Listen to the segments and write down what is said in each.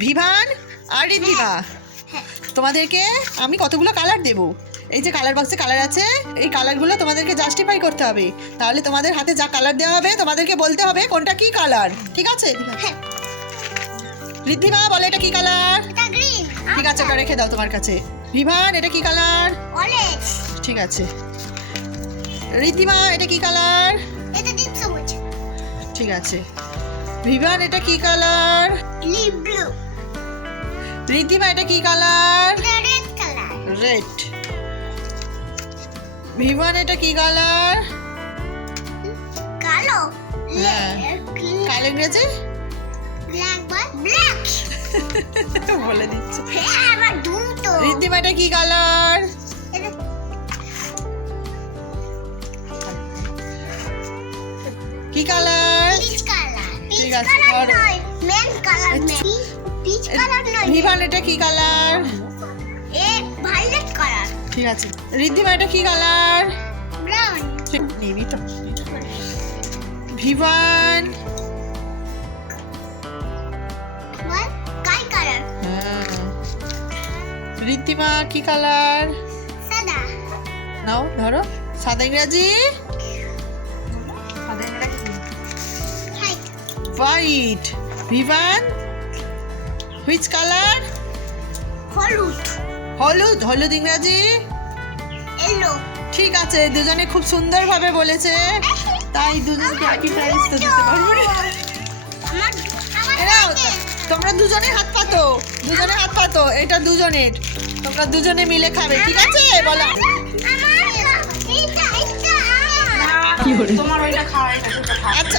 ভিভান আর রিদ্ধিমা তোমাদেরকে আমি কতগুলো কালার দেব? এই যে কালার বক্সে কালার আছে এই কালারগুলো তোমাদেরকে জাস্টিফাই করতে হবে। তাহলে তোমাদের হাতে যা কালার দেওয়া হবে তোমাদেরকে বলতে হবে কোনটা কি কালার ঠিক আছে? রিদ্ধিমা বলে এটা কি কালার ঠিক আছে রেখে দাও তোমার কাছে। ভিভান এটা কি কালার ঠিক আছে। রিদ্ধিমা এটা কি কালার এটা ঠিক আছে। ভিভান এটা কি কালার লিপ ব্লু রিদ্ধিমা এটা কি colour red colour red Vivaan এটা কি কালার কালো. হ্যাঁ। কাল ইংরেজি? ব্ল্যাক বল দিচ্ছে। হ্যাঁ রিদ্ধিমা এটা কি কালার কি কালার আছে, মেন কালার পিচ কালার নয় ভিভান এটা কি কালার এ ভায়োলেট কালার ঠিক আছে। রিদ্ধিমা এটা কি কালার ব্রাউন নিবি তো। ভিভান। কালার হ্যাঁ। রিদ্ধিমা কি কালার সাদা। নাও ধরো। সাদা ইংরাজি? হোয়াইট ভিভান হুইচ কালার হলুদ। হলুদ হলুদ ইংরাজি? ইয়েলো ঠিক আছে দুজনে খুব সুন্দরভাবে বলেছে। তাই দুজনকে একই প্রাইজ তো দিতে পারব এরাও। তোমরা দুজনে হাত পাতো দুজনে হাত পাতো এটা দুজনের। তোমরা দুজনে মিলে খাবে ঠিক আছে? বলো। আমার এটা এটা আমার তোমার ওইটা খাওয়া এটা আচ্ছা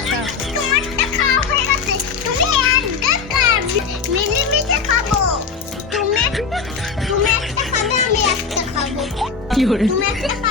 有人